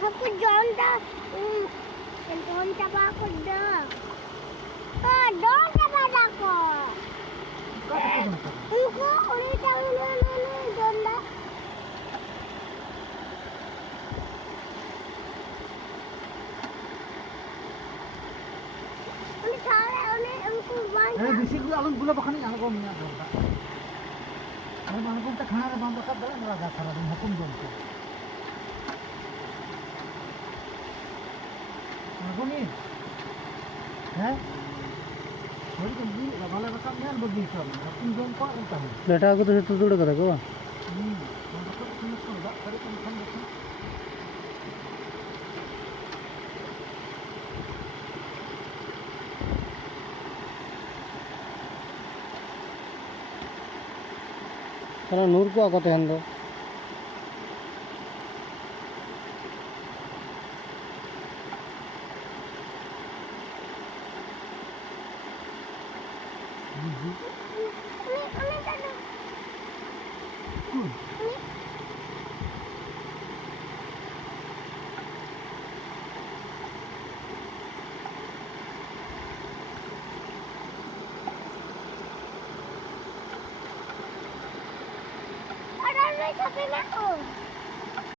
Aku Jonta ba ako da? Jonta ba ako? Ako, ulit ang Jonta. Ulit sana, ulit ang kuwan. Bisik alun gula bakani ang ko minya dorda. Ay man ko ta khana band ka dala mara ga sara din hukum don ko. Ako ni. Ha? Hoy kan di bala rakam yan bagi kam. Hukum don ko ang tahu. बेटा को तो तो जोड़ कर को Ko kini ko da kare kan kan da. चलो नूर को आको तेहन दो Ulit ano? Ada sapi na ko.